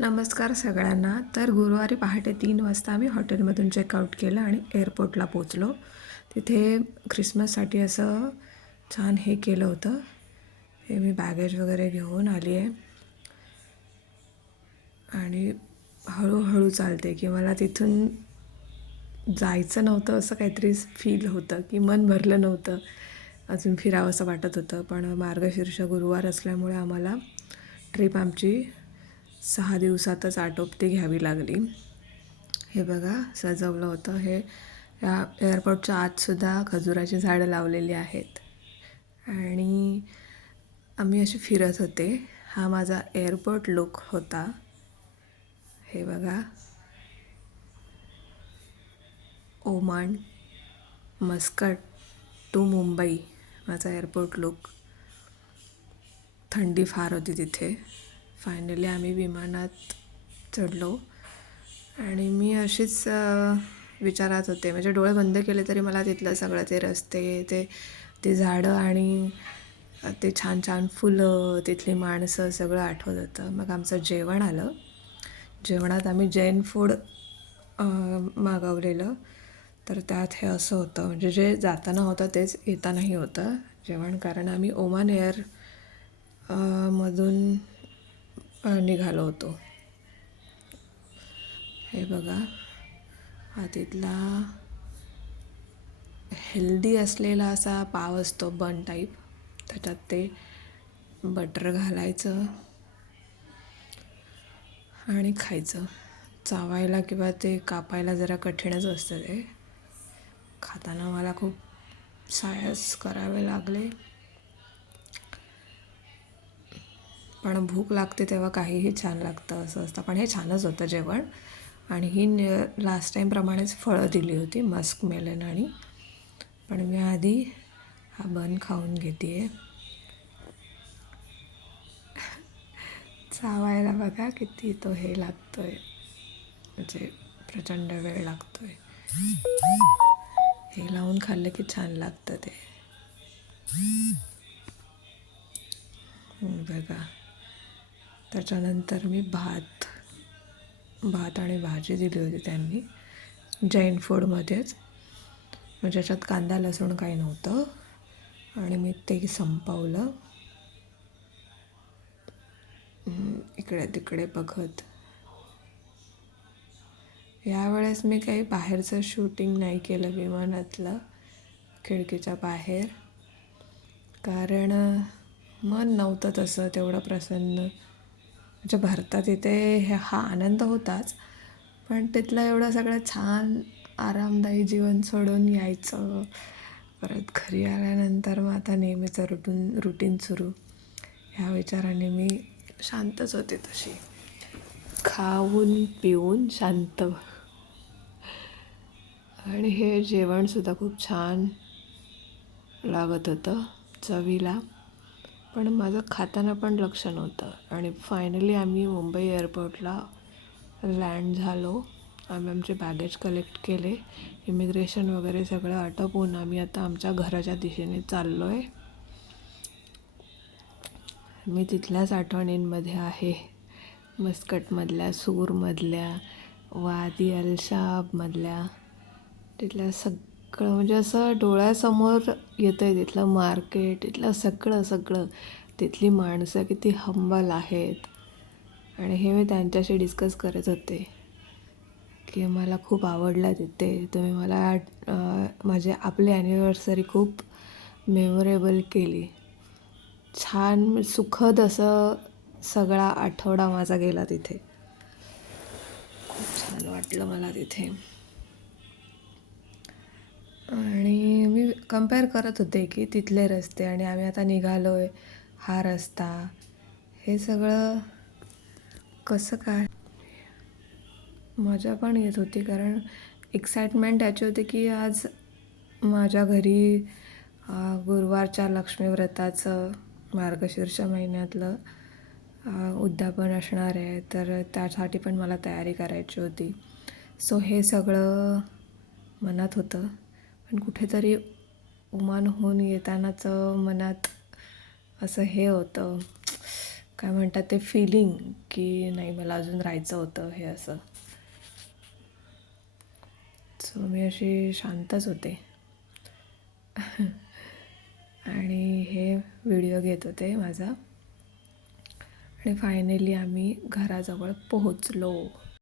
नमस्कार सगळ्यांना. तर गुरुवारी पहाटे 3 वाजता आम्ही हॉटेलमधून चेकआउट केलं आणि एअरपोर्टला पोचलो. तिथे ख्रिसमससाठी असं छान हे केलं होतं. हे मी बॅगेज वगैरे घेऊन आली आहे आणि हळूहळू चालते की मला तिथून जायचं नव्हतं असं काहीतरी फील होतं की मन भरलं नव्हतं. अजून फिरावंसं वाटत होतं. पण मार्गशीर्ष गुरुवार असल्यामुळे आम्हाला ट्रिप आमची 6 दिवसातच आटोपती घ्यावी लागली. हे बघा सजवलं होतं. हे या एअरपोर्टच्या आतसुद्धा खजुराची झाडं लावलेली आहेत आणि आम्ही असे फिरत होते. हा माझा एअरपोर्ट लुक होता. हे बघा, ओमान मस्कट टू मुंबई माझा एअरपोर्ट लुक. थंडी फार होती तिथे. फायनली आम्ही विमानात चढलो आणि मी अशीच विचारात होते, म्हणजे डोळे बंद केले तरी मला तिथलं सगळं ते रस्ते, ते झाडं आणि ते छान छान फुलं, तिथली माणसं सगळं आठवत होतं. मग आमचं जेवण आलं. जेवणात आम्ही जैन फूड मागवलेलं. तर त्यात हे असं होतं, म्हणजे जे जाताना होतं तेच येतानाही होतं जेवण, कारण आम्ही ओमान एअर मधून निघालो होतो. हे बघा, हा तिथला हेल्दी असलेला असा पाव असतो, बन टाईप. त्याच्यात ते बटर घालायचं आणि खायचं. चावायला किंवा ते कापायला जरा कठीणच असतं ते. खाताना मला खूप सायस करावे लागले, पण भूक लागते तेव्हा काहीही छान लागतं असं असतं. पण हे छानच होतं जेवण. आणि ही लास्ट टाईमप्रमाणेच फळं दिली होती, मस्क मेलन आणि. पण मी आधी हा बन खाऊन घेते आहे. चावायला बघा किती तो हे लागतो आहे, म्हणजे प्रचंड वेळ लागतो आहे. हे लावून खाल्लं की छान लागतं ते. बघा, त्याच्यानंतर मी भात आणि भाजी दिली होती त्यांनी, जैन फूडमध्येच. म्हणजे त्याच्यात कांदा लसूण काही नव्हतं आणि मी ते संपवलं इकडे तिकडे बघत. यावेळेस मी काही बाहेरचं शूटिंग नाही केलं विमानातलं, खिडकीच्या बाहेर, कारण मन नव्हतं तसं तेवढं प्रसन्न. म्हणजे भारतात इथे हा आनंद होताच, पण तिथलं एवढं सगळं छान आरामदायी जीवन सोडून यायचं. परत घरी आल्यानंतर मग आता नेहमीचं रुटीन सुरू. ह्या विचाराने मी शांतच होते तशी, खाऊन पिऊन शांत. आणि हे जेवणसुद्धा खूप छान लागत होतं चवीला, पण माझं खाताना पण लक्ष नव्हतं. आणि फायनली आम्ही मुंबई एअरपोर्टला लँड झालो. आम्ही आमचे बॅगेज कलेक्ट केले, इमिग्रेशन वगैरे सगळं आटोपून आम्ही आता आमच्या घराच्या दिशेने चाललो आहे. मी तिथल्याच आठवणींमध्ये आहे, मस्कटमधल्या, सूरमधल्या, वादी अलशाबमधल्या. तिथल्या सगळं म्हणजे असं डोळ्यासमोर येतं आहे. तिथलं मार्केट, तिथलं सगळं, तिथली माणसं किती हंबल आहेत. आणि हे मी त्यांच्याशी डिस्कस करत होते की मला खूप आवडलं तिथे. तुम्ही मला आपली ॲनिव्हर्सरी खूप मेमोरेबल केली. छान सुखद असं सगळा आठवडा माझा गेला तिथे. खूप छान वाटलं मला तिथे. आणि मी कम्पेअर करत होते की तिथले रस्ते आणि आम्ही आता निघालो आहे हा रस्ता, हे सगळं कसं काय. मजा पण येत होती, कारण एक्साइटमेंट याची होती की आज माझ्या घरी गुरुवारच्या लक्ष्मीव्रताचं मार्गशीर्ष महिन्यातलं उद्यापन असणार आहे. तर त्यासाठी पण मला तयारी करायची होती. सो हे सगळं मनात होतं. पण कुठेतरी ओमानहून येतानाचं मनात असं हे होतं, काय म्हणतात ते फिलिंग, की नाही मला अजून राहायचं होतं हे असं. सो मी अशी शांतच होते आणि हे व्हिडिओ घेत होते माझा. आणि फायनली आम्ही घराजवळ पोहोचलो.